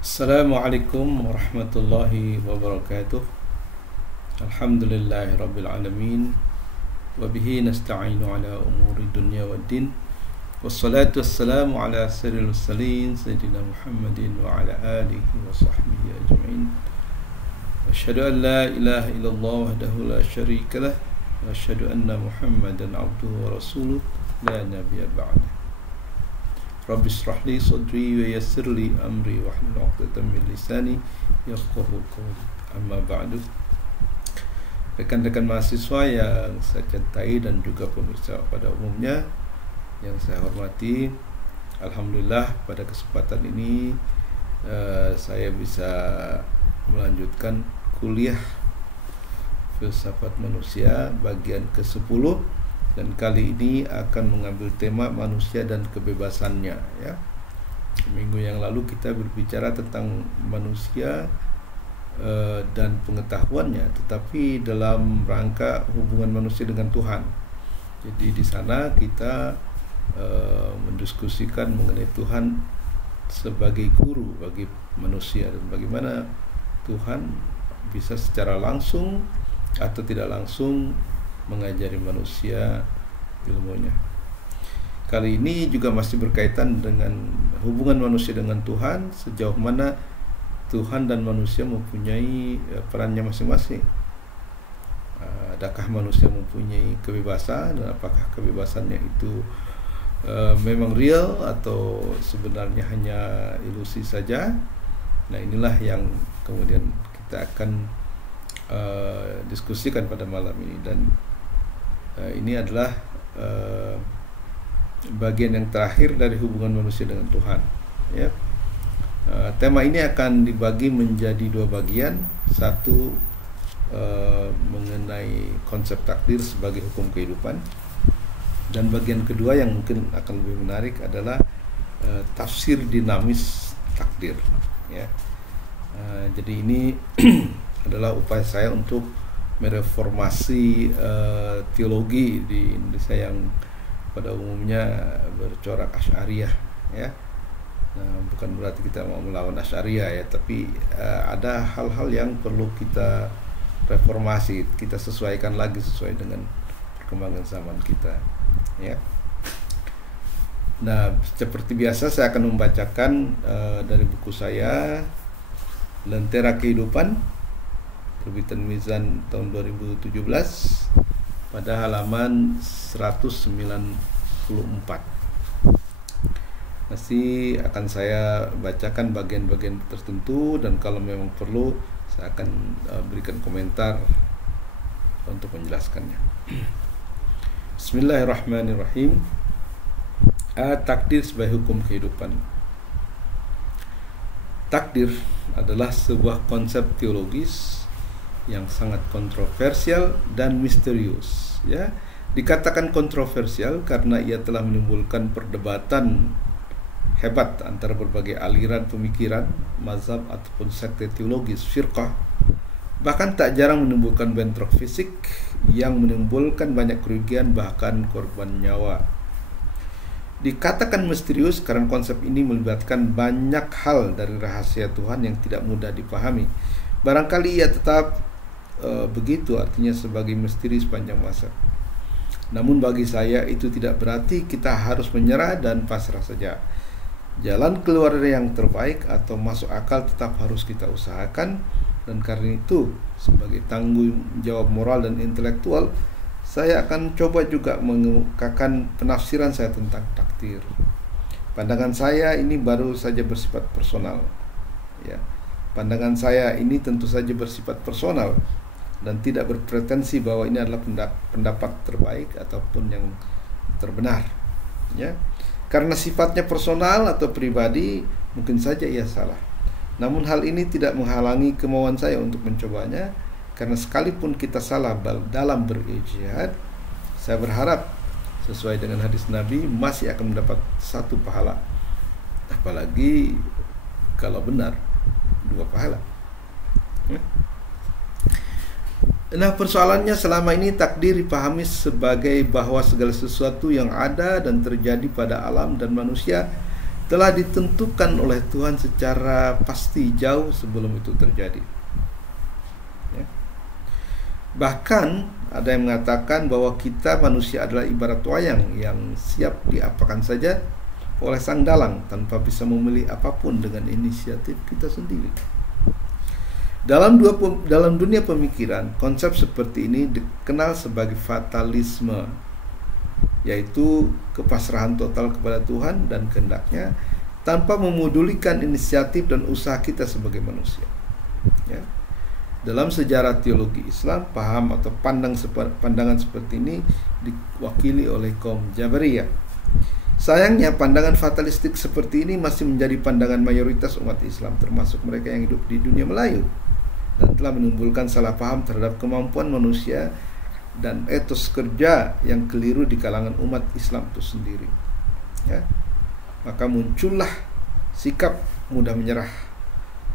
Assalamualaikum warahmatullahi wabarakatuh. Alhamdulillahi rabbil alamin. Wabihi nasta'inu ala umuri dunya waddin. Wassalatu wassalamu ala sirril mursalin Sayyidina Muhammadin wa ala alihi wa sahbihi ajma'in. Asyhadu an la ilaha illallah wahdahu la syarika lah. Wa asyhadu anna Muhammadan abduhu wa rasuluh la nabiyya ba'dah. Rabbi shrah li sadri wa yassir li amri wahlul 'uqdatam min lisani yafqahu qawli. Amma ba'du. Rekan-rekan mahasiswa yang saya cintai dan juga pemirsa pada umumnya yang saya hormati, alhamdulillah pada kesempatan ini saya bisa melanjutkan kuliah filsafat manusia bagian ke-10, dan kali ini akan mengambil tema manusia dan kebebasannya, ya. Minggu yang lalu kita berbicara tentang manusia dan pengetahuannya, tetapi dalam rangka hubungan manusia dengan Tuhan. Jadi di sana kita mendiskusikan mengenai Tuhan sebagai guru bagi manusia dan bagaimana Tuhan bisa secara langsung atau tidak langsung mengajari manusia ilmunya. Kali ini juga masih berkaitan dengan hubungan manusia dengan Tuhan, sejauh mana Tuhan dan manusia mempunyai perannya masing-masing. Adakah manusia mempunyai kebebasan, dan apakah kebebasannya itu memang real atau sebenarnya hanya ilusi saja? Nah, inilah yang kemudian kita akan diskusikan pada malam ini, dan ini adalah bagian yang terakhir dari hubungan manusia dengan Tuhan, ya. Tema ini akan dibagi menjadi dua bagian. Satu mengenai konsep takdir sebagai hukum kehidupan, dan bagian kedua yang mungkin akan lebih menarik adalah tafsir dinamis takdir, ya. Jadi ini adalah upaya saya untuk mereformasi teologi di Indonesia yang pada umumnya bercorak Asy'ariyah, ya. Nah, bukan berarti kita mau melawan Asy'ariyah, ya, tapi ada hal-hal yang perlu kita reformasi, kita sesuaikan lagi sesuai dengan perkembangan zaman kita, ya. Nah, seperti biasa saya akan membacakan dari buku saya, Lentera Kehidupan, terbitan Mizan tahun 2017, pada halaman 194. Masih akan saya bacakan bagian-bagian tertentu, dan kalau memang perlu saya akan berikan komentar untuk menjelaskannya. Bismillahirrahmanirrahim. Takdir sebagai hukum kehidupan. Takdir adalah sebuah konsep teologis yang sangat kontroversial dan misterius, ya. Dikatakan kontroversial karena ia telah menimbulkan perdebatan hebat antara berbagai aliran pemikiran, mazhab ataupun sekte teologis, firqah. Bahkan tak jarang menimbulkan bentrok fisik yang menimbulkan banyak kerugian, bahkan korban nyawa. Dikatakan misterius karena konsep ini melibatkan banyak hal dari rahasia Tuhan yang tidak mudah dipahami. Barangkali ia tetap begitu, artinya sebagai misteri sepanjang masa. Namun bagi saya itu tidak berarti kita harus menyerah dan pasrah saja. Jalan keluar yang terbaik atau masuk akal tetap harus kita usahakan, dan karena itu sebagai tanggung jawab moral dan intelektual, saya akan coba juga mengemukakan penafsiran saya tentang takdir. Pandangan saya ini baru saja bersifat personal, ya. Pandangan saya ini tentu saja bersifat personal dan tidak berpretensi bahwa ini adalah pendapat terbaik ataupun yang terbenar, ya. Karena sifatnya personal atau pribadi, mungkin saja ia salah. Namun hal ini tidak menghalangi kemauan saya untuk mencobanya, karena sekalipun kita salah dalam berijtihad, saya berharap sesuai dengan hadis Nabi masih akan mendapat satu pahala, apalagi kalau benar 2 pahala. Nah, persoalannya selama ini takdir dipahami sebagai bahwa segala sesuatu yang ada dan terjadi pada alam dan manusia telah ditentukan oleh Tuhan secara pasti jauh sebelum itu terjadi. Ya. Bahkan ada yang mengatakan bahwa kita manusia adalah ibarat wayang yang siap diapakan saja oleh sang dalang tanpa bisa memilih apapun dengan inisiatif kita sendiri. Dalam dunia pemikiran, konsep seperti ini dikenal sebagai fatalisme, yaitu kepasrahan total kepada Tuhan dan kehendaknya tanpa memedulikan inisiatif dan usaha kita sebagai manusia. Ya. Dalam sejarah teologi Islam, paham atau pandangan seperti ini diwakili oleh kaum Jabariyah. Sayangnya, pandangan fatalistik seperti ini masih menjadi pandangan mayoritas umat Islam, termasuk mereka yang hidup di dunia Melayu, dan telah menimbulkan salah paham terhadap kemampuan manusia dan etos kerja yang keliru di kalangan umat Islam itu sendiri. Ya. Maka muncullah sikap mudah menyerah,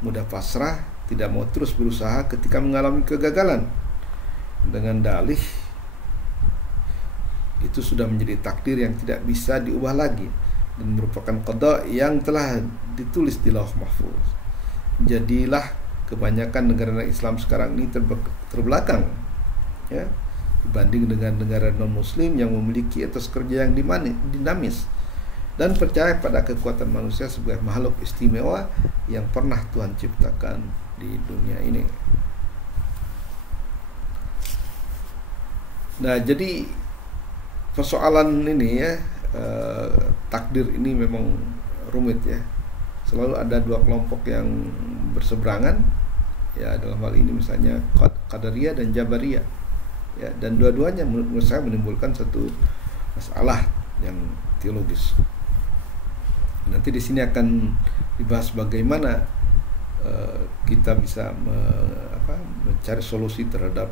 mudah pasrah, tidak mau terus berusaha ketika mengalami kegagalan, dengan dalih itu sudah menjadi takdir yang tidak bisa diubah lagi dan merupakan qada yang telah ditulis di Lauh Mahfuz. Jadilah kebanyakan negara Islam sekarang ini terbelakang, ya, dibanding dengan negara non-Muslim yang memiliki etos kerja yang dinamis dan percaya pada kekuatan manusia sebagai makhluk istimewa yang pernah Tuhan ciptakan di dunia ini. Nah, jadi persoalan ini ya, takdir ini memang rumit ya. Selalu ada dua kelompok yang berseberangan, ya, dalam hal ini misalnya Qadariyah dan Jabariyah, ya, dan dua-duanya menurut saya menimbulkan satu masalah yang teologis. Nanti di sini akan dibahas bagaimana kita bisa mencari solusi terhadap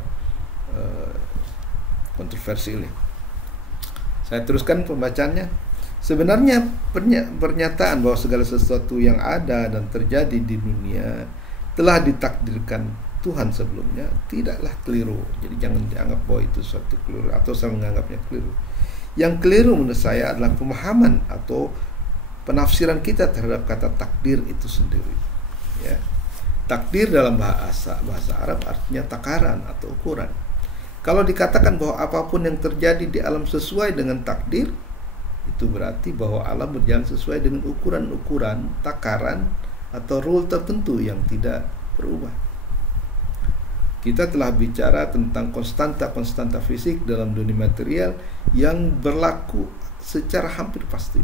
kontroversi ini. Saya teruskan pembacaannya. Sebenarnya pernyataan bahwa segala sesuatu yang ada dan terjadi di dunia telah ditakdirkan Tuhan sebelumnya tidaklah keliru. Jadi jangan dianggap bahwa itu suatu keliru atau saya menganggapnya keliru. Yang keliru menurut saya adalah pemahaman atau penafsiran kita terhadap kata takdir itu sendiri. Ya. Takdir dalam bahasa Arab artinya takaran atau ukuran. Kalau dikatakan bahwa apapun yang terjadi di alam sesuai dengan takdir, itu berarti bahwa alam berjalan sesuai dengan ukuran-ukuran, takaran, atau rule tertentu yang tidak berubah. Kita telah bicara tentang konstanta-konstanta fisik dalam dunia material yang berlaku secara hampir pasti.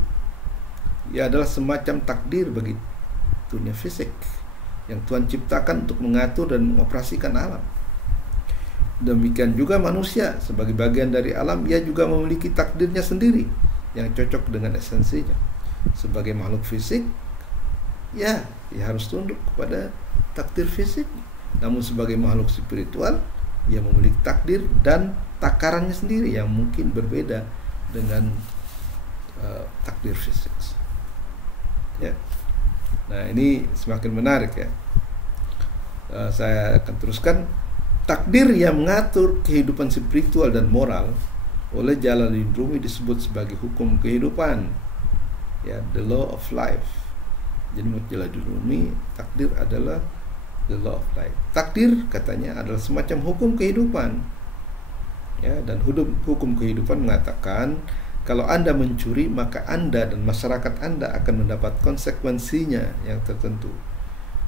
Ia adalah semacam takdir bagi dunia fisik yang Tuhan ciptakan untuk mengatur dan mengoperasikan alam. Demikian juga manusia sebagai bagian dari alam, ia juga memiliki takdirnya sendiri yang cocok dengan esensinya. Sebagai makhluk fisik, ya, ia harus tunduk kepada takdir fisik. Namun sebagai makhluk spiritual, ia memiliki takdir dan takarannya sendiri yang mungkin berbeda dengan takdir fisik. Ya. Nah, ini semakin menarik ya. Saya akan teruskan. Takdir yang mengatur kehidupan spiritual dan moral oleh Jalaluddin Rumi disebut sebagai hukum kehidupan, ya, the law of life. Jadi menurut Jalaluddin Rumi, takdir adalah the law of life. Takdir katanya adalah semacam hukum kehidupan, ya, dan hukum kehidupan mengatakan kalau Anda mencuri maka Anda dan masyarakat Anda akan mendapat konsekuensinya yang tertentu,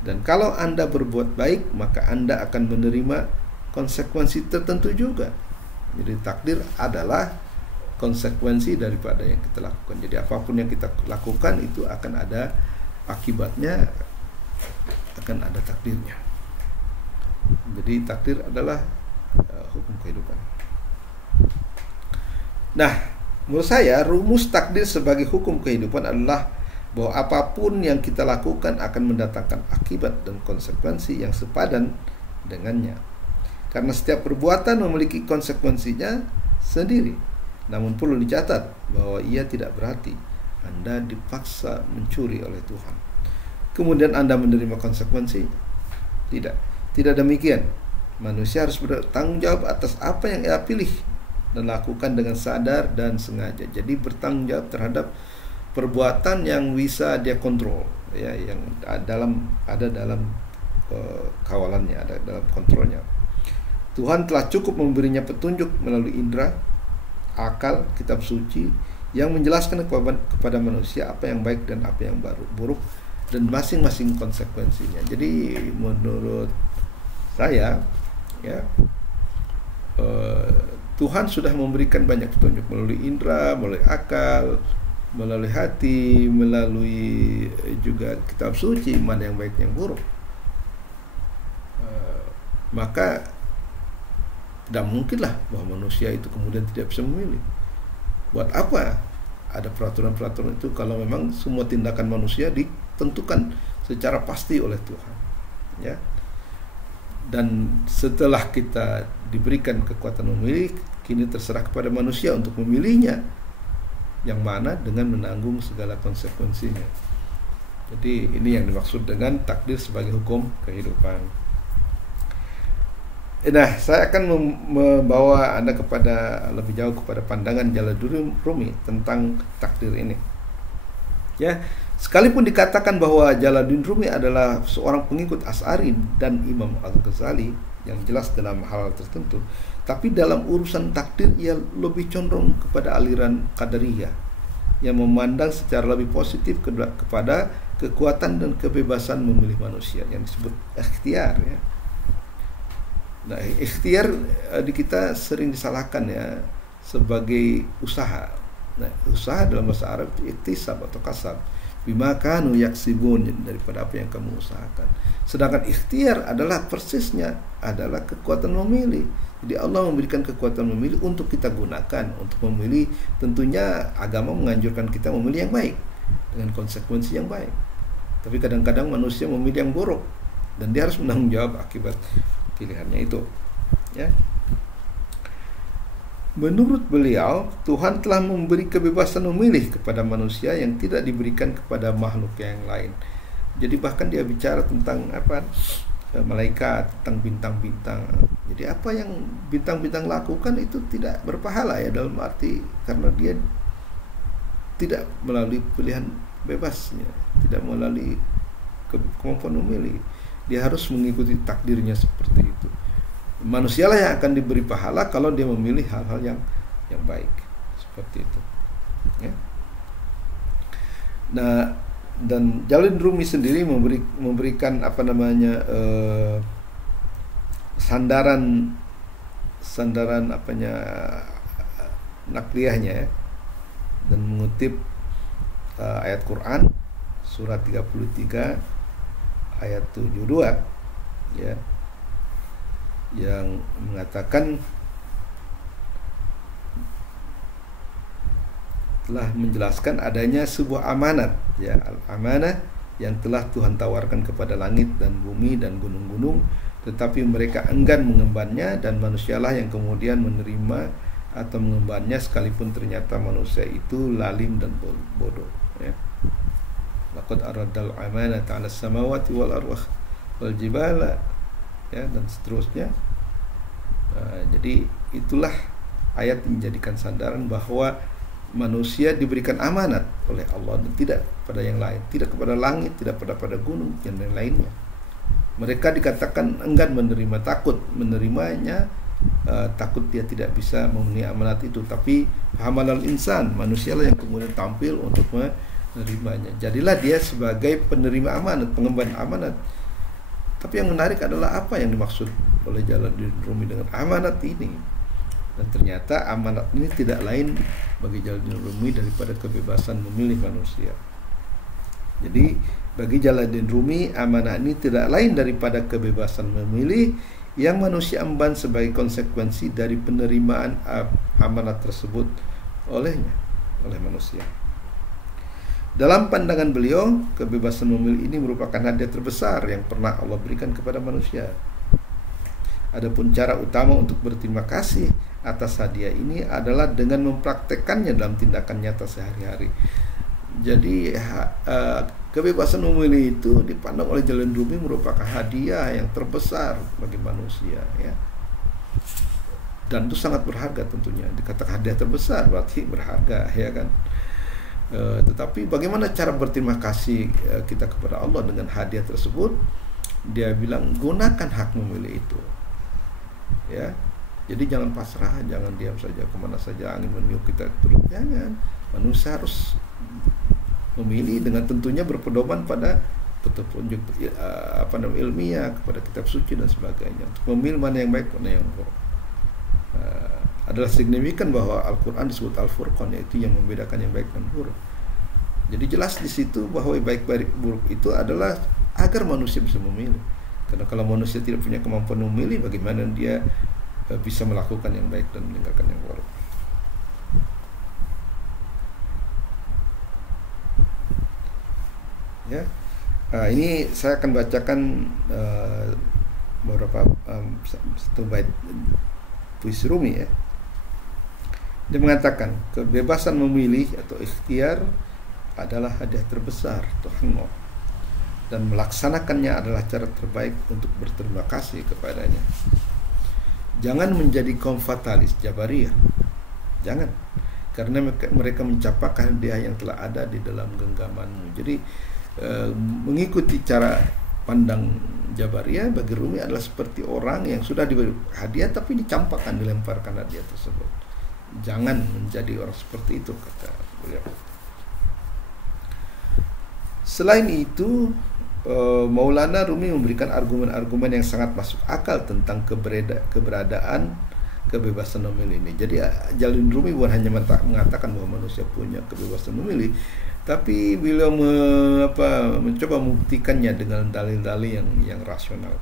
dan kalau Anda berbuat baik maka Anda akan menerima konsekuensi tertentu juga. Jadi takdir adalah konsekuensi daripada yang kita lakukan. Jadi apapun yang kita lakukan itu akan ada akibatnya, akan ada takdirnya. Jadi takdir adalah hukum kehidupan. Nah, menurut saya rumus takdir sebagai hukum kehidupan adalah bahwa apapun yang kita lakukan akan mendatangkan akibat dan konsekuensi yang sepadan dengannya. Karena setiap perbuatan memiliki konsekuensinya sendiri. Namun perlu dicatat bahwa ia tidak berarti Anda dipaksa mencuri oleh Tuhan, kemudian Anda menerima konsekuensi. Tidak demikian. Manusia harus bertanggung jawab atas apa yang ia pilih dan lakukan dengan sadar dan sengaja. Jadi bertanggung jawab terhadap perbuatan yang bisa dia kontrol, ya, yang ada dalam kawalannya, ada dalam kontrolnya. Tuhan telah cukup memberinya petunjuk melalui indera, akal, kitab suci yang menjelaskan kepada manusia apa yang baik dan apa yang buruk dan masing-masing konsekuensinya. Jadi menurut saya, ya, Tuhan sudah memberikan banyak petunjuk melalui indera, melalui akal, melalui hati, melalui juga kitab suci, mana yang baik yang buruk. Maka tidak mungkinlah bahwa manusia itu kemudian tidak bisa memilih. Buat apa ada peraturan-peraturan itu kalau memang semua tindakan manusia ditentukan secara pasti oleh Tuhan, ya. Dan setelah kita diberikan kekuatan memilih, kini terserah kepada manusia untuk memilihnya, yang mana dengan menanggung segala konsekuensinya. Jadi ini yang dimaksud dengan takdir sebagai hukum kehidupan. Nah, saya akan membawa Anda kepada lebih jauh kepada pandangan Jalaluddin Rumi tentang takdir ini. Ya, sekalipun dikatakan bahwa Jalaluddin Rumi adalah seorang pengikut Asy'ari dan Imam Al-Ghazali yang jelas dalam hal tertentu, tapi dalam urusan takdir ia lebih condong kepada aliran Qadariyah yang memandang secara lebih positif kepada kekuatan dan kebebasan memilih manusia yang disebut ikhtiar, ya. Nah, ikhtiar di kita sering disalahkan, ya, sebagai usaha. Nah, usaha dalam bahasa Arab itu iktisab atau kasab. Bima kanu yaksibun, daripada apa yang kamu usahakan. Sedangkan ikhtiar adalah persisnya adalah kekuatan memilih. Jadi Allah memberikan kekuatan memilih untuk kita gunakan untuk memilih. Tentunya agama menganjurkan kita memilih yang baik dengan konsekuensi yang baik. Tapi kadang-kadang manusia memilih yang buruk dan dia harus menanggung jawab akibat pilihannya itu, ya. Menurut beliau, Tuhan telah memberi kebebasan memilih kepada manusia yang tidak diberikan kepada makhluk yang lain. Jadi bahkan dia bicara tentang malaikat, tentang bintang-bintang. Jadi apa yang bintang-bintang lakukan itu tidak berpahala, ya, dalam arti karena dia tidak melalui pilihan bebasnya, tidak melalui kemampuan memilih. Dia harus mengikuti takdirnya seperti itu. Manusialah yang akan diberi pahala kalau dia memilih hal-hal yang baik, seperti itu, ya. Nah, dan Jalaluddin Rumi sendiri memberikan sandaran nakliyahnya, ya, dan mengutip ayat Quran surat 33 ayat 72, ya, yang mengatakan telah menjelaskan adanya sebuah amanat, ya, amanah yang telah Tuhan tawarkan kepada langit dan bumi dan gunung-gunung, tetapi mereka enggan mengembannya, dan manusialah yang kemudian menerima atau mengembannya sekalipun ternyata manusia itu lalim dan bodoh, ya. Laqad aradal amanata 'ala samawati wal arwah wal jibala, ya, dan seterusnya. Jadi itulah ayat menjadikan sandaran bahwa manusia diberikan amanat oleh Allah dan tidak pada yang lain, tidak kepada langit, tidak pada gunung dan yang lainnya. Mereka dikatakan enggan menerima, takut menerimanya, takut dia tidak bisa memenuhi amanat itu. Tapi hamalal insan, manusialah yang kemudian tampil untuk menerimanya. Jadilah dia sebagai penerima amanat, pengemban amanat. Tapi yang menarik adalah apa yang dimaksud oleh Jalaluddin Rumi dengan amanat ini. Dan ternyata amanat ini tidak lain bagi Jalaluddin Rumi daripada kebebasan memilih manusia. Jadi bagi Jalaluddin Rumi, amanat ini tidak lain daripada kebebasan memilih yang manusia emban sebagai konsekuensi dari penerimaan amanat tersebut oleh manusia. Dalam pandangan beliau, kebebasan memilih ini merupakan hadiah terbesar yang pernah Allah berikan kepada manusia. Adapun cara utama untuk berterima kasih atas hadiah ini adalah dengan mempraktekkannya dalam tindakan nyata sehari-hari. Jadi kebebasan memilih itu dipandang oleh Jalaluddin Rumi merupakan hadiah yang terbesar bagi manusia, ya. Dan itu sangat berharga tentunya. Dikatakan hadiah terbesar berarti berharga, ya kan. Tetapi bagaimana cara berterima kasih kita kepada Allah dengan hadiah tersebut? Dia bilang gunakan hak memilih itu, ya. Jadi jangan pasrah, jangan diam saja kemana saja angin meniup kita turut, jangan. Manusia harus memilih dengan tentunya berpedoman pada petunjuk ilmiah, kepada kitab suci dan sebagainya, untuk memilih mana yang baik mana yang buruk. Adalah signifikan bahwa Al-Quran disebut Al-Furqan, yaitu yang membedakan yang baik dan buruk. Jadi jelas di situ bahwa baik buruk itu adalah agar manusia bisa memilih. Karena kalau manusia tidak punya kemampuan memilih, bagaimana dia bisa melakukan yang baik dan meninggalkan yang buruk. Ya, ini saya akan bacakan beberapa satu bait puisi Rumi, ya. Dia mengatakan, kebebasan memilih atau ikhtiar adalah hadiah terbesar Tuhanmu, dan melaksanakannya adalah cara terbaik untuk berterima kasih kepadanya. Jangan menjadi kaum fatalis Jabariyah, jangan, karena mereka mencapakan hadiah yang telah ada di dalam genggamanmu. Jadi mengikuti cara pandang Jabariyah bagi Rumi adalah seperti orang yang sudah diberi hadiah tapi dicampakkan, dilemparkan hadiah tersebut. Jangan menjadi orang seperti itu, kata beliau. Selain itu, Maulana Rumi memberikan argumen-argumen yang sangat masuk akal tentang keberadaan kebebasan memilih ini. Jadi Jalaluddin Rumi bukan hanya mengatakan bahwa manusia punya kebebasan memilih, tapi beliau mencoba membuktikannya dengan dalil-dalil yang rasional.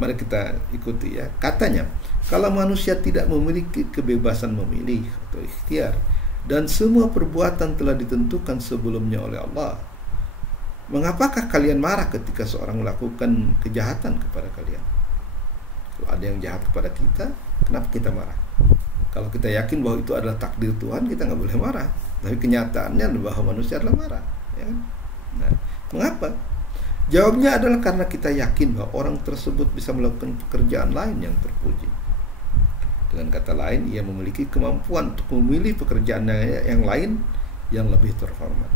Mari kita ikuti, ya. Katanya, kalau manusia tidak memiliki kebebasan memilih atau ikhtiar, dan semua perbuatan telah ditentukan sebelumnya oleh Allah, mengapakah kalian marah ketika seorang melakukan kejahatan kepada kalian? Kalau ada yang jahat kepada kita, kenapa kita marah? Kalau kita yakin bahwa itu adalah takdir Tuhan, kita nggak boleh marah. Tapi kenyataannya bahwa manusia adalah marah, ya kan? Nah, mengapa? Jawabnya adalah karena kita yakin bahwa orang tersebut bisa melakukan pekerjaan lain yang terpuji. Dengan kata lain, ia memiliki kemampuan untuk memilih pekerjaan yang lain yang lebih terhormat.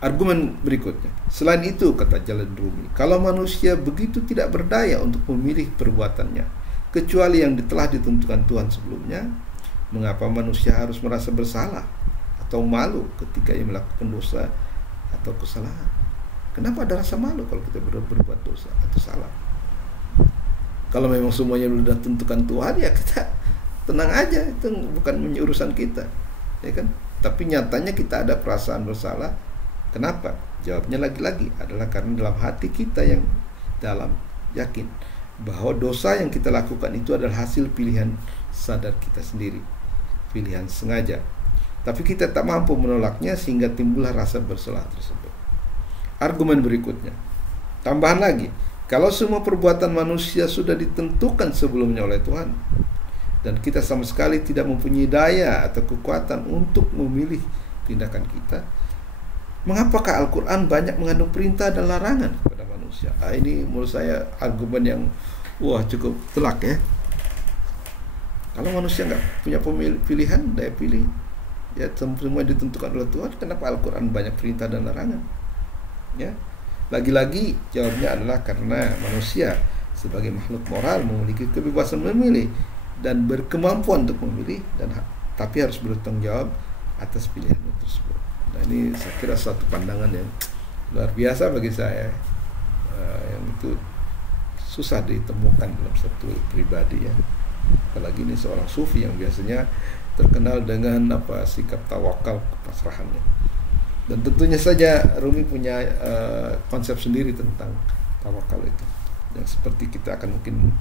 Argumen berikutnya, selain itu, kata Jalaluddin Rumi, kalau manusia begitu tidak berdaya untuk memilih perbuatannya, kecuali yang telah ditentukan Tuhan sebelumnya, mengapa manusia harus merasa bersalah atau malu ketika ia melakukan dosa atau kesalahan? Kenapa ada rasa malu kalau kita berbuat dosa atau salah? Kalau memang semuanya sudah tentukan Tuhan, ya kita tenang aja, itu bukan urusan kita, ya kan? Tapi nyatanya kita ada perasaan bersalah. Kenapa? Jawabnya lagi-lagi adalah karena dalam hati kita yang dalam yakin bahwa dosa yang kita lakukan itu adalah hasil pilihan sadar kita sendiri, pilihan sengaja. Tapi kita tak mampu menolaknya sehingga timbullah rasa bersalah tersebut. Argumen berikutnya, tambahan lagi, kalau semua perbuatan manusia sudah ditentukan sebelumnya oleh Tuhan, dan kita sama sekali tidak mempunyai daya atau kekuatan untuk memilih tindakan kita, mengapakah Al-Quran banyak mengandung perintah dan larangan kepada manusia? Ini menurut saya argumen yang cukup telak, ya. Kalau manusia nggak punya pilihan, daya pilih, ya semua ditentukan oleh Tuhan, kenapa Al-Quran banyak perintah dan larangan? Ya, lagi-lagi jawabnya adalah karena manusia sebagai makhluk moral memiliki kebebasan memilih dan berkemampuan untuk memilih, tapi harus bertanggung jawab atas pilihan tersebut. Nah, ini saya kira satu pandangan yang luar biasa bagi saya, yang itu susah ditemukan dalam satu pribadi, ya. Apalagi ini seorang sufi yang biasanya terkenal dengan sikap tawakal, kepasrahannya. Dan tentunya saja Rumi punya konsep sendiri tentang tawakal itu, yang seperti kita akan mungkin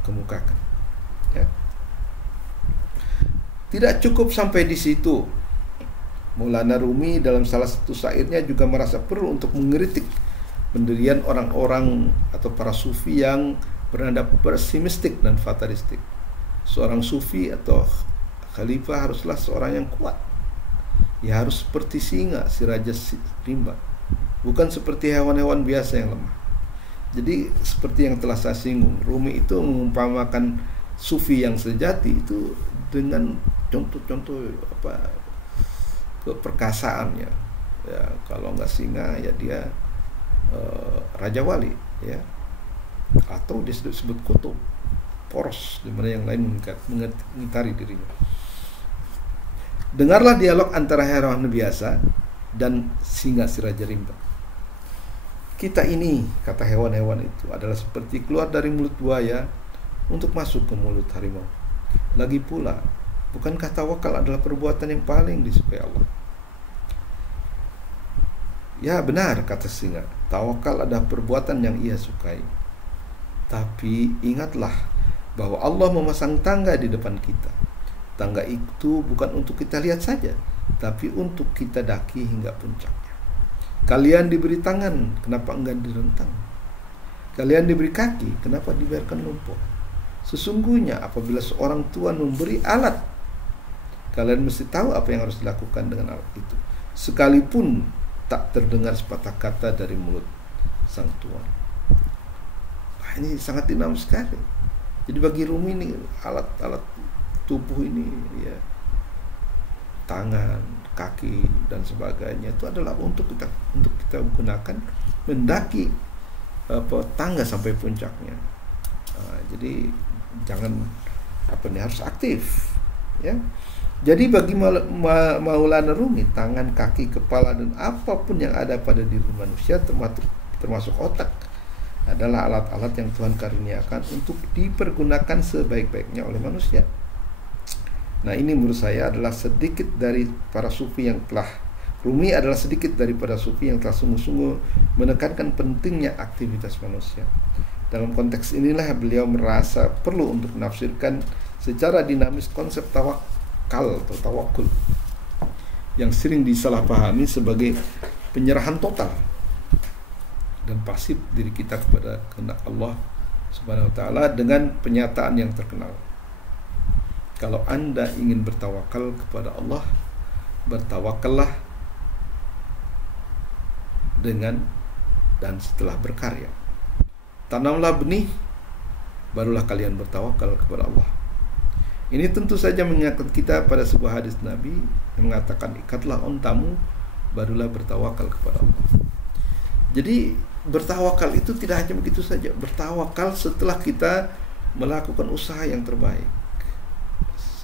kemukakan, ya. Tidak cukup sampai di situ. Maulana Rumi dalam salah satu syairnya juga merasa perlu untuk mengkritik pendirian orang-orang atau para sufi yang bernada pesimistik dan fatalistik. Seorang sufi atau khalifah haruslah seorang yang kuat. Ya harus seperti singa, si raja rimba, bukan seperti hewan-hewan biasa yang lemah. Jadi seperti yang telah saya singgung, Rumi itu mengumpamakan sufi yang sejati itu dengan contoh-contoh keperkasaannya. Ya, kalau nggak singa ya dia raja wali, ya, atau disebut kutub, poros, di mana yang lain mengitari dirinya. Dengarlah dialog antara hewan biasa dan singa si raja rimba. Kita ini, kata hewan-hewan itu, adalah seperti keluar dari mulut buaya untuk masuk ke mulut harimau. Lagi pula, bukankah tawakal adalah perbuatan yang paling disukai Allah? Ya benar, kata singa, tawakal adalah perbuatan yang ia sukai. Tapi ingatlah bahwa Allah memasang tangga di depan kita. Tangga itu bukan untuk kita lihat saja, tapi untuk kita daki hingga puncaknya. Kalian diberi tangan, kenapa enggan direntang? Kalian diberi kaki, kenapa dibiarkan lumpuh? Sesungguhnya apabila seorang tuan memberi alat, kalian mesti tahu apa yang harus dilakukan dengan alat itu, sekalipun tak terdengar sepatah kata dari mulut sang tuan. Wah, ini sangat dinamis sekali. Jadi bagi Rumi ini alat-alat tubuh ini, ya, tangan, kaki dan sebagainya, itu adalah untuk kita gunakan mendaki tangga sampai puncaknya. Jadi jangan harus aktif, ya. Jadi bagi Maulana Rumi, tangan, kaki, kepala dan apapun yang ada pada diri manusia termasuk otak adalah alat-alat yang Tuhan karuniakan untuk dipergunakan sebaik-baiknya oleh manusia. Nah, ini menurut saya adalah sedikit dari para sufi yang telah Rumi adalah sedikit daripada sufi yang telah sungguh-sungguh menekankan pentingnya aktivitas manusia. Dalam konteks inilah beliau merasa perlu untuk menafsirkan secara dinamis konsep tawakal atau tawakul yang sering disalahpahami sebagai penyerahan total dan pasif diri kita kepada kehendak Allah Subhanahu wa taala dengan penyataan yang terkenal. Kalau Anda ingin bertawakal kepada Allah, bertawakallah dengan dan setelah berkarya. Tanamlah benih, barulah kalian bertawakal kepada Allah. Ini tentu saja mengingatkan kita pada sebuah hadis Nabi yang mengatakan, ikatlah ontamu, barulah bertawakal kepada Allah. Jadi bertawakal itu tidak hanya begitu saja. Bertawakal setelah kita melakukan usaha yang terbaik.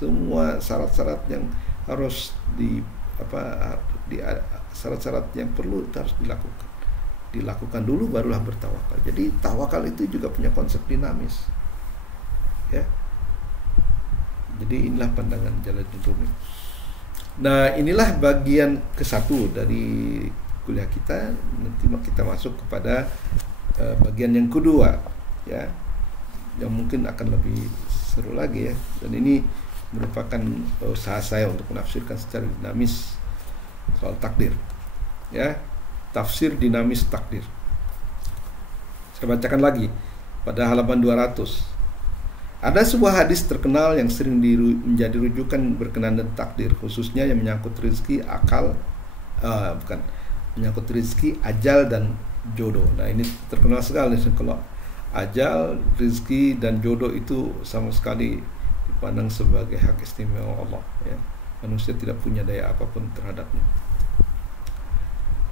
Semua syarat-syarat yang harus syarat-syarat yang perlu itu harus dilakukan dulu, barulah bertawakal. Jadi tawakal itu juga punya konsep dinamis, ya. Jadi inilah pandangan Jalaluddin Rumi. Nah, inilah bagian ke-1 dari kuliah kita. Nanti kita masuk kepada bagian yang kedua, ya, yang mungkin akan lebih seru lagi, ya. Dan ini merupakan usaha saya untuk menafsirkan secara dinamis soal takdir, ya, tafsir dinamis takdir. Saya bacakan lagi pada halaman 200. Ada sebuah hadis terkenal yang sering menjadi rujukan berkenaan dengan takdir, khususnya yang menyangkut rezeki, menyangkut rezeki, ajal dan jodoh. Nah, ini terkenal sekali. Kalau ajal, rezeki dan jodoh itu sama sekali dipandang sebagai hak istimewa Allah, ya. Manusia tidak punya daya apapun terhadapnya.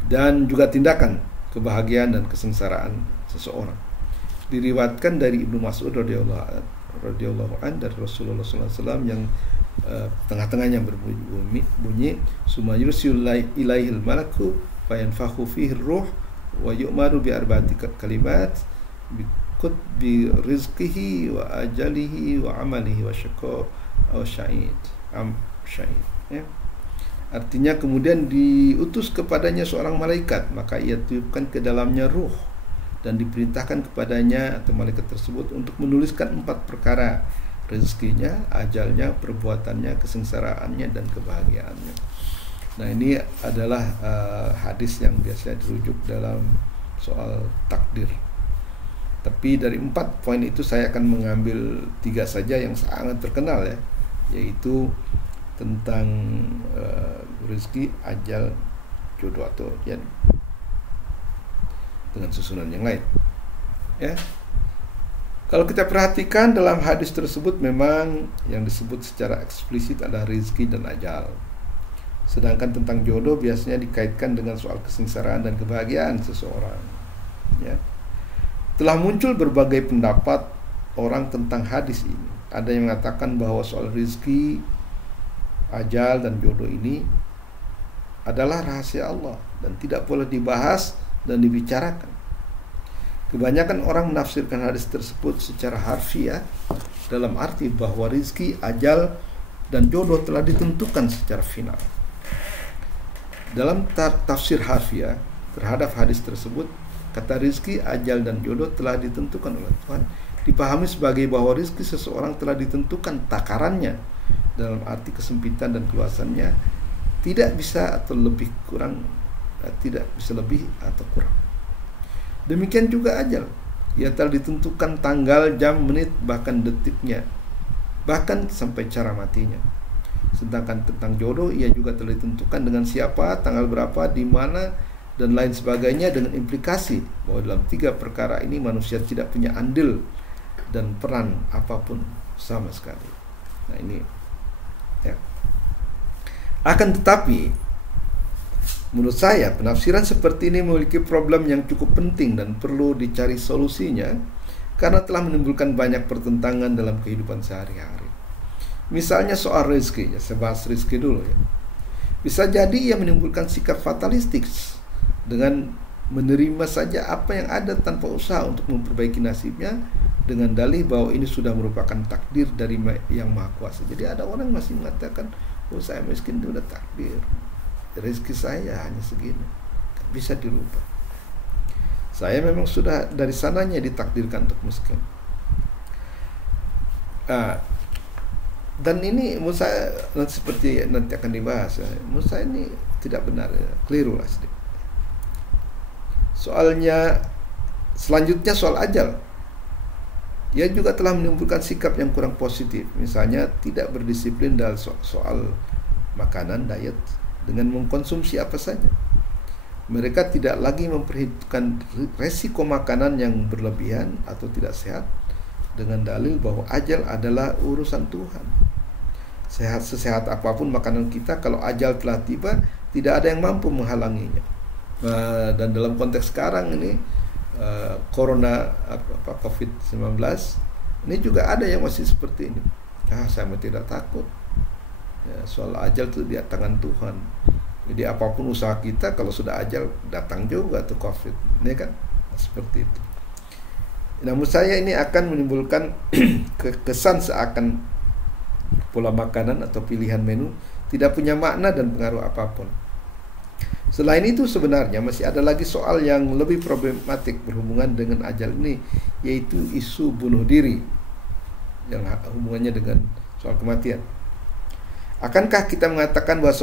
Dan juga tindakan, kebahagiaan dan kesengsaraan seseorang. Diriwayatkan dari Ibnu Mas'ud radhiyallahu an dari Rasulullah SAW yang tengah-tengahnya berbunyi summa yursilu ilaihil malaku fayanfakhu fihi ruh wa yu'maru bi arba'ati kalimat bi rizqihi wa ajalihi wa amalihi wa syaqa aw syahid, ya. Artinya kemudian diutus kepadanya seorang malaikat, maka ia tiupkan ke dalamnya ruh dan diperintahkan kepadanya atau malaikat tersebut untuk menuliskan 4 perkara: rezekinya, ajalnya, perbuatannya, kesengsaraannya, dan kebahagiaannya. Nah, ini adalah hadis yang biasa dirujuk dalam soal takdir. Tapi dari 4 poin itu saya akan mengambil 3 saja yang sangat terkenal, ya, yaitu tentang rezeki, ajal, jodoh, atau ya dengan susunan yang lain, ya. Kalau kita perhatikan dalam hadis tersebut memang yang disebut secara eksplisit adalah rizki dan ajal. Sedangkan tentang jodoh biasanya dikaitkan dengan soal kesengsaraan dan kebahagiaan seseorang. Ya. Telah muncul berbagai pendapat orang tentang hadis ini. Ada yang mengatakan bahwa soal rizki, ajal dan jodoh ini adalah rahasia Allah dan tidak boleh dibahas dan dibicarakan. Kebanyakan orang menafsirkan hadis tersebut secara harfiah dalam arti bahwa rizki, ajal, dan jodoh telah ditentukan secara final. Dalam tafsir harfiah terhadap hadis tersebut, kata rizki, ajal, dan jodoh telah ditentukan oleh Tuhan dipahami sebagai bahwa rizki seseorang telah ditentukan takarannya dalam arti kesempitan dan keluasannya, tidak bisa atau lebih kurang, tidak bisa lebih atau kurang. Demikian juga ajal, ia telah ditentukan tanggal, jam, menit, bahkan detiknya, bahkan sampai cara matinya. Sedangkan tentang jodoh, ia juga telah ditentukan dengan siapa, tanggal berapa, di mana, dan lain sebagainya, dengan implikasi bahwa dalam 3 perkara ini manusia tidak punya andil dan peran apapun sama sekali. Nah ini ya. Akan tetapi menurut saya penafsiran seperti ini memiliki problem yang cukup penting dan perlu dicari solusinya karena telah menimbulkan banyak pertentangan dalam kehidupan sehari-hari. Misalnya soal rezeki, ya saya bahas rezeki dulu ya. Bisa jadi ia menimbulkan sikap fatalistik dengan menerima saja apa yang ada tanpa usaha untuk memperbaiki nasibnya dengan dalih bahwa ini sudah merupakan takdir dari Yang Maha Kuasa. Jadi ada orang masih mengatakan, oh saya miskin itu udah takdir, rezeki saya hanya segini, bisa dirubah. Saya memang sudah dari sananya ditakdirkan untuk miskin. Dan ini menurut saya seperti nanti akan dibahas, menurut saya ini tidak benar, keliru lah sedikit. Soalnya selanjutnya soal ajal, ia juga telah menimbulkan sikap yang kurang positif. Misalnya tidak berdisiplin dalam soal makanan, diet, dengan mengkonsumsi apa saja. Mereka tidak lagi memperhitungkan resiko makanan yang berlebihan atau tidak sehat dengan dalil bahwa ajal adalah urusan Tuhan. Sesehat apapun makanan kita, kalau ajal telah tiba, tidak ada yang mampu menghalanginya. Dan dalam konteks sekarang ini corona COVID-19 ini juga ada yang masih seperti ini. Saya tidak takut. Ya, soal ajal itu di tangan Tuhan. Jadi apapun usaha kita, kalau sudah ajal datang juga tuh COVID, ini kan seperti itu. Namun saya ini akan menimbulkan kesan seakan pola makanan atau pilihan menu tidak punya makna dan pengaruh apapun. Selain itu sebenarnya masih ada lagi soal yang lebih problematik berhubungan dengan ajal ini, yaitu isu bunuh diri yang hubungannya dengan soal kematian. Akankah kita mengatakan bahwa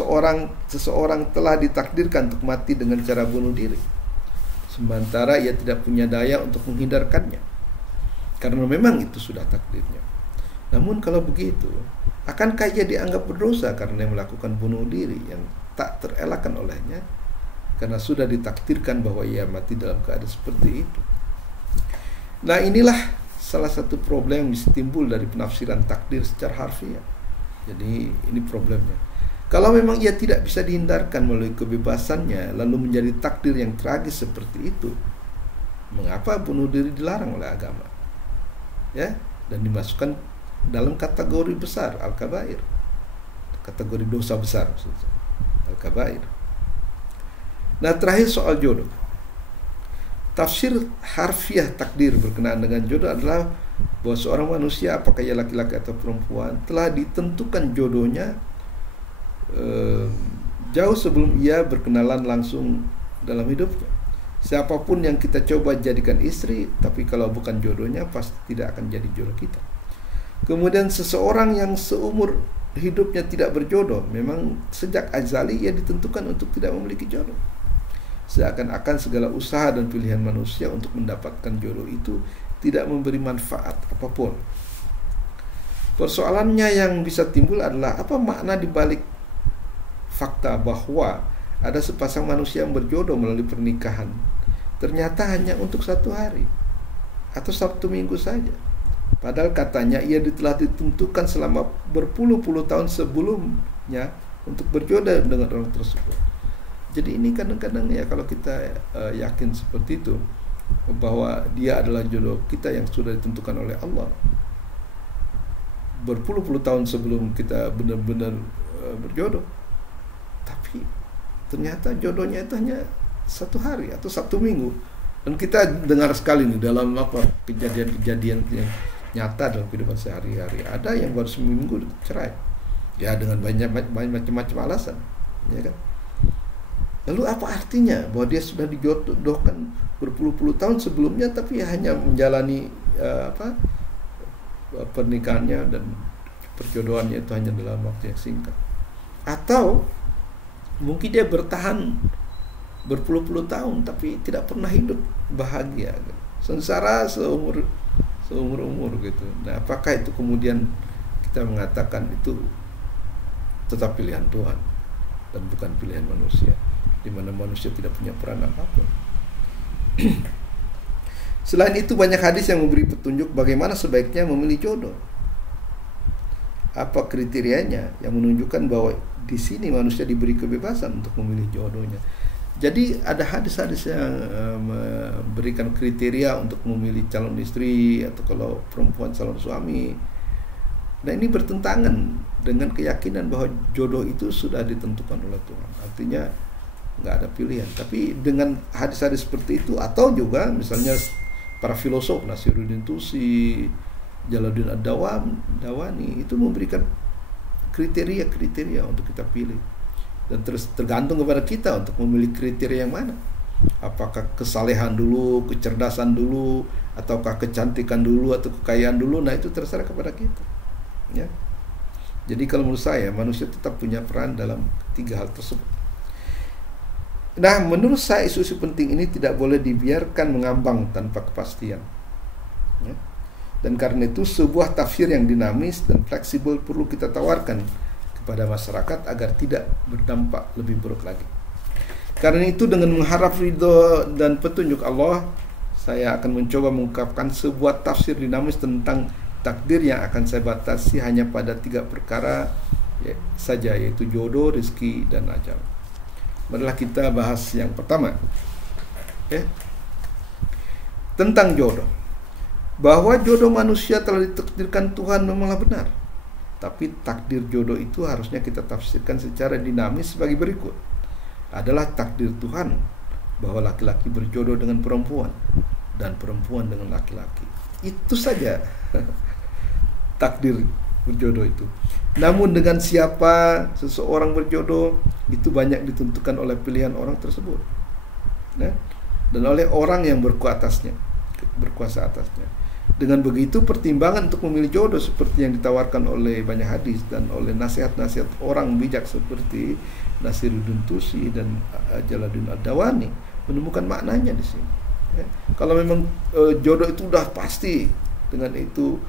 seseorang telah ditakdirkan untuk mati dengan cara bunuh diri, sementara ia tidak punya daya untuk menghindarkannya, karena memang itu sudah takdirnya? Namun kalau begitu, akankah ia dianggap berdosa karena melakukan bunuh diri yang tak terelakkan olehnya, karena sudah ditakdirkan bahwa ia mati dalam keadaan seperti itu? Nah inilah salah satu problem yang bisa timbul dari penafsiran takdir secara harfiah. Jadi ini problemnya. Kalau memang ia tidak bisa dihindarkan melalui kebebasannya, lalu menjadi takdir yang tragis seperti itu, mengapa bunuh diri dilarang oleh agama? Ya, dan dimasukkan dalam kategori besar al-kabair, kategori dosa besar maksudnya, al-kabair. Nah terakhir soal jodoh. Tafsir harfiah takdir berkenaan dengan jodoh adalah bahwa seorang manusia, apakah ia laki-laki atau perempuan, telah ditentukan jodohnya jauh sebelum ia berkenalan langsung dalam hidupnya. Siapapun yang kita coba jadikan istri, tapi kalau bukan jodohnya, pasti tidak akan jadi jodoh kita. Kemudian seseorang yang seumur hidupnya tidak berjodoh, memang sejak azali ia ditentukan untuk tidak memiliki jodoh. Seakan-akan segala usaha dan pilihan manusia untuk mendapatkan jodoh itu tidak memberi manfaat apapun. Persoalannya yang bisa timbul adalah apa makna dibalik fakta bahwa ada sepasang manusia yang berjodoh melalui pernikahan ternyata hanya untuk 1 hari atau 1 minggu saja. Padahal katanya ia telah ditentukan selama berpuluh-puluh tahun sebelumnya untuk berjodoh dengan orang tersebut. Jadi ini kadang-kadang ya kalau kita yakin seperti itu, bahwa dia adalah jodoh kita yang sudah ditentukan oleh Allah berpuluh-puluh tahun sebelum kita benar-benar berjodoh, tapi ternyata jodohnya itu hanya 1 hari atau 1 minggu. Dan kita dengar sekali nih dalam kejadian-kejadian yang nyata dalam kehidupan sehari-hari, ada yang baru seminggu cerai ya dengan banyak macam-macam alasan, ya kan. Lalu apa artinya bahwa dia sudah dijodohkan berpuluh-puluh tahun sebelumnya tapi hanya menjalani pernikahannya dan perjodohannya itu hanya dalam waktu yang singkat? Atau mungkin dia bertahan berpuluh-puluh tahun tapi tidak pernah hidup bahagia, sengsara seumur-umur gitu. Nah, apakah itu kemudian kita mengatakan itu tetap pilihan Tuhan dan bukan pilihan manusia, di mana manusia tidak punya peran apapun? Selain itu banyak hadis yang memberi petunjuk bagaimana sebaiknya memilih jodoh. Apa kriterianya yang menunjukkan bahwa di sini manusia diberi kebebasan untuk memilih jodohnya. Jadi ada hadis-hadis yang memberikan kriteria untuk memilih calon istri atau kalau perempuan calon suami. Nah, ini bertentangan dengan keyakinan bahwa jodoh itu sudah ditentukan oleh Tuhan. Artinya nggak ada pilihan. Tapi dengan hadis-hadis seperti itu, atau juga misalnya para filosof Nasiruddin Tusi, Jalaluddin Ad-Dawani itu memberikan kriteria-kriteria untuk kita pilih, dan terus tergantung kepada kita untuk memilih kriteria yang mana. Apakah kesalehan dulu, kecerdasan dulu, ataukah kecantikan dulu, atau kekayaan dulu? Nah, itu terserah kepada kita, ya. Jadi kalau menurut saya manusia tetap punya peran dalam 3 hal tersebut. Nah, menurut saya isu-isu penting ini tidak boleh dibiarkan mengambang tanpa kepastian, ya. Dan karena itu sebuah tafsir yang dinamis dan fleksibel perlu kita tawarkan kepada masyarakat agar tidak berdampak lebih buruk lagi. Karena itu dengan mengharap ridho dan petunjuk Allah, saya akan mencoba mengungkapkan sebuah tafsir dinamis tentang takdir yang akan saya batasi hanya pada 3 perkara saja, yaitu jodoh, rezeki, dan ajal. Marilah kita bahas yang pertama, tentang jodoh. Bahwa jodoh manusia telah ditakdirkan Tuhan memanglah benar, tapi takdir jodoh itu harusnya kita tafsirkan secara dinamis sebagai berikut. Adalah takdir Tuhan bahwa laki-laki berjodoh dengan perempuan dan perempuan dengan laki-laki. Itu saja takdir berjodoh itu. Namun dengan siapa seseorang berjodoh itu banyak ditentukan oleh pilihan orang tersebut, ya? Dan oleh orang yang berkuasa atasnya. Dengan begitu pertimbangan untuk memilih jodoh seperti yang ditawarkan oleh banyak hadis dan oleh nasihat-nasihat orang bijak seperti Nasiruddin Tusi dan Jalaluddin Ad-Dawani menemukan maknanya di sini, ya. Kalau memang jodoh itu udah pasti, dengan itu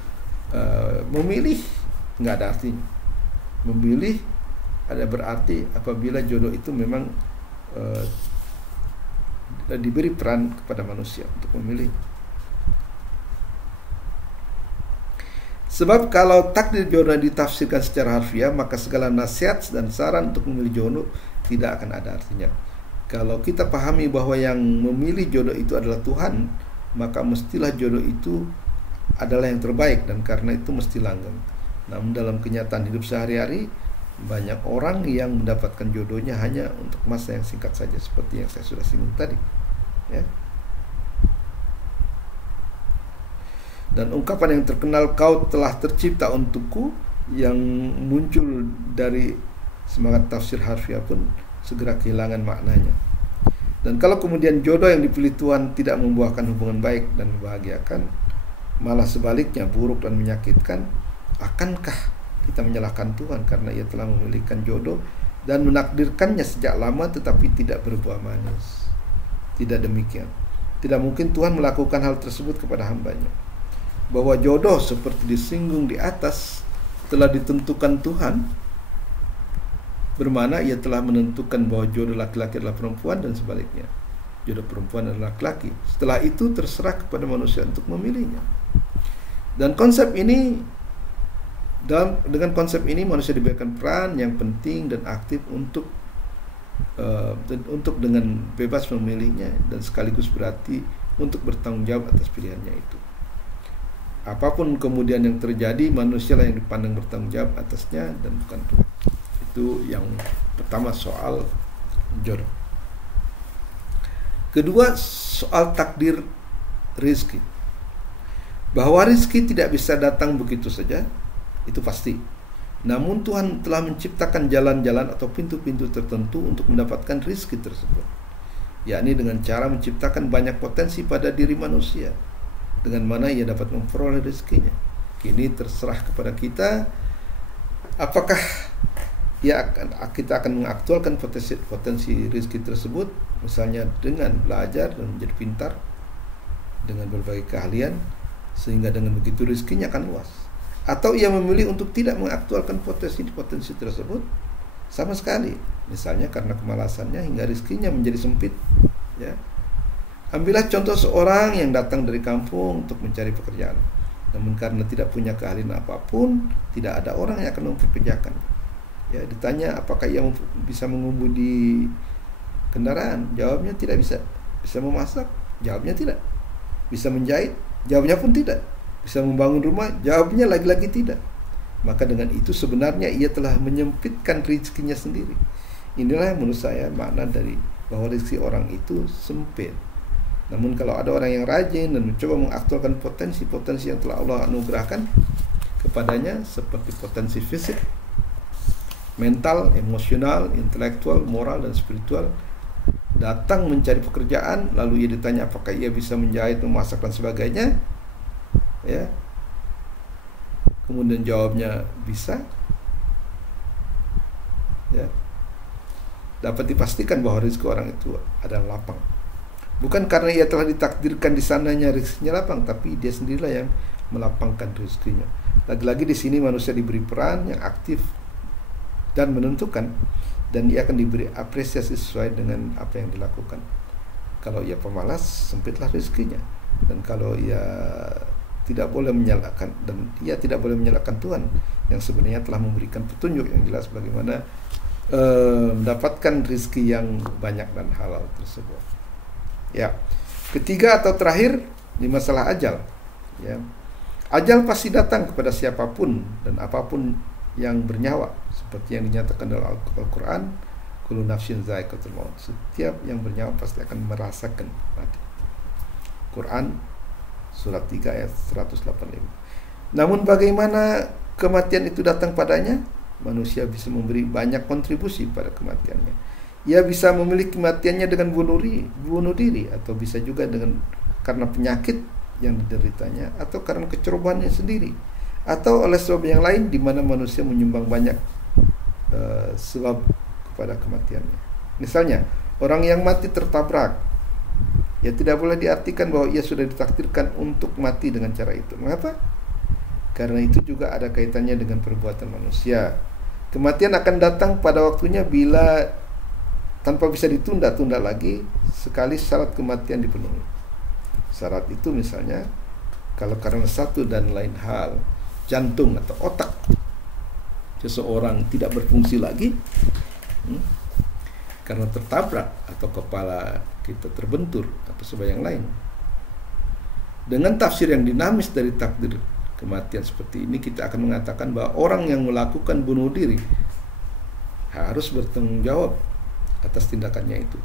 memilih nggak ada artinya. Memilih ada berarti apabila jodoh itu memang diberi peran kepada manusia untuk memilih. Sebab kalau takdir jodoh ditafsirkan secara harfiah, maka segala nasihat dan saran untuk memilih jodoh tidak akan ada artinya. Kalau kita pahami bahwa yang memilih jodoh itu adalah Tuhan, maka mestilah jodoh itu adalah yang terbaik, dan karena itu mesti langgeng. Namun dalam kenyataan hidup sehari-hari, banyak orang yang mendapatkan jodohnya hanya untuk masa yang singkat saja, seperti yang saya sudah singgung tadi, ya. Dan ungkapan yang terkenal "kau telah tercipta untukku" yang muncul dari semangat tafsir harfiah pun segera kehilangan maknanya. Dan kalau kemudian jodoh yang dipilih Tuhan tidak membuahkan hubungan baik dan membahagiakan, malah sebaliknya buruk dan menyakitkan, akankah kita menyalahkan Tuhan karena Ia telah memilihkan jodoh dan menakdirkannya sejak lama tetapi tidak berbuah manis? Tidak demikian. Tidak mungkin Tuhan melakukan hal tersebut kepada hambanya. Bahwa jodoh seperti disinggung di atas telah ditentukan Tuhan, bermakna Ia telah menentukan bahwa jodoh laki-laki adalah perempuan dan sebaliknya, jodoh perempuan adalah laki-laki. Setelah itu terserah kepada manusia untuk memilihnya. Dan dengan konsep ini manusia diberikan peran yang penting dan aktif untuk dengan bebas memilihnya, dan sekaligus berarti untuk bertanggung jawab atas pilihannya itu. Apapun kemudian yang terjadi, manusialah yang dipandang bertanggung jawab atasnya dan bukan Tuhan. Itu yang pertama soal jodoh. Kedua, soal takdir rizki. Bahwa rizki tidak bisa datang begitu saja, itu pasti. Namun Tuhan telah menciptakan jalan-jalan atau pintu-pintu tertentu untuk mendapatkan rizki tersebut, yakni dengan cara menciptakan banyak potensi pada diri manusia, dengan mana ia dapat memperoleh rezekinya. Kini terserah kepada kita, apakah kita akan mengaktualkan potensi rezeki tersebut, misalnya dengan belajar dan menjadi pintar, dengan berbagai keahlian, sehingga dengan begitu rezekinya akan luas. Atau ia memilih untuk tidak mengaktualkan potensi tersebut sama sekali, misalnya karena kemalasannya hingga rezekinya menjadi sempit. Ya. Ambillah contoh seorang yang datang dari kampung untuk mencari pekerjaan, namun karena tidak punya keahlian apapun, tidak ada orang yang akan mempekerjakan. Ya, ditanya apakah ia bisa mengemudi kendaraan, jawabnya tidak bisa. Bisa memasak, jawabnya tidak. Bisa menjahit, jawabnya pun tidak. Bisa membangun rumah, jawabnya lagi-lagi tidak. Maka dengan itu sebenarnya ia telah menyempitkan rezekinya sendiri. Inilah menurut saya makna dari bahwa rezeki orang itu sempit. Namun kalau ada orang yang rajin dan mencoba mengaktualkan potensi-potensi yang telah Allah anugerahkan kepadanya, seperti potensi fisik, mental, emosional, intelektual, moral, dan spiritual, datang mencari pekerjaan, lalu ia ditanya apakah ia bisa menjahit, memasak, dan sebagainya, ya, kemudian jawabnya bisa, ya, dapat dipastikan bahwa rezeki orang itu adalah lapang. Bukan karena ia telah ditakdirkan di sananya rezekinya lapang, tapi dia sendirilah yang melapangkan rezekinya. Lagi-lagi di sini manusia diberi peran yang aktif dan menentukan, dan ia akan diberi apresiasi sesuai dengan apa yang dilakukan. Kalau ia pemalas, sempitlah rezekinya. Dan kalau ia tidak boleh menyalahkan, dan ia tidak boleh menyalahkan Tuhan yang sebenarnya telah memberikan petunjuk yang jelas bagaimana mendapatkan rezeki yang banyak dan halal tersebut. Ya, ketiga atau terakhir di masalah ajal. Ya, ajal pasti datang kepada siapapun dan apapun yang bernyawa, seperti yang dinyatakan dalam Al-Quran, kullu nafsin dha'iqatul maut. Setiap yang bernyawa pasti akan merasakan mati. Quran surat 3 ayat 185. Namun bagaimana kematian itu datang padanya? Manusia bisa memberi banyak kontribusi pada kematiannya. Ia bisa memiliki kematiannya dengan bunuh diri, atau bisa juga karena penyakit yang dideritanya, atau karena kecerobohannya sendiri, atau oleh sebab yang lain, di mana manusia menyumbang banyak sebab kepada kematiannya. Misalnya, orang yang mati tertabrak, ya tidak boleh diartikan bahwa ia sudah ditakdirkan untuk mati dengan cara itu. Mengapa? Karena itu juga ada kaitannya dengan perbuatan manusia. Kematian akan datang pada waktunya bila tanpa bisa ditunda-tunda lagi sekali syarat kematian dipenuhi. Syarat itu misalnya kalau karena satu dan lain hal, jantung atau otak seseorang tidak berfungsi lagi, karena tertabrak atau kepala kita terbentur atau sebab yang lain. Dengan tafsir yang dinamis dari takdir kematian seperti ini, kita akan mengatakan bahwa orang yang melakukan bunuh diri harus bertanggung jawab atas tindakannya itu.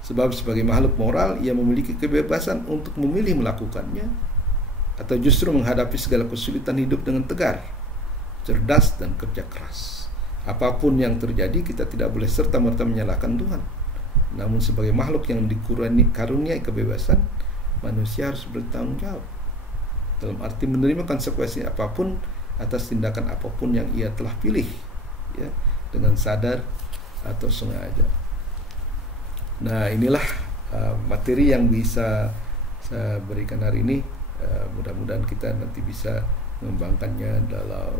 Sebab sebagai makhluk moral, ia memiliki kebebasan untuk memilih melakukannya atau justru menghadapi segala kesulitan hidup dengan tegar, cerdas, dan kerja keras. Apapun yang terjadi, kita tidak boleh serta-merta menyalahkan Tuhan. Namun sebagai makhluk yang dikaruniai kebebasan, manusia harus bertanggung jawab dalam arti menerima konsekuensi apapun atas tindakan apapun yang ia telah pilih, ya, dengan sadar atau sengaja. Nah, inilah materi yang bisa saya berikan hari ini. Mudah-mudahan kita nanti bisa mengembangkannya dalam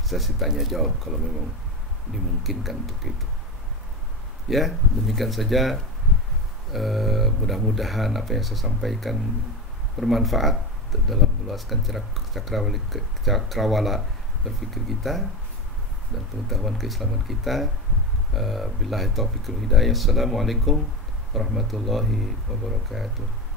sesi tanya jawab kalau memang dimungkinkan untuk itu. Ya, demikian saja. Mudah-mudahan apa yang saya sampaikan bermanfaat dalam meluaskan cakrawala berpikir kita dan pengetahuan keislaman kita. Billahi taufiq wal hidayah. Assalamualaikum warahmatullahi wabarakatuh.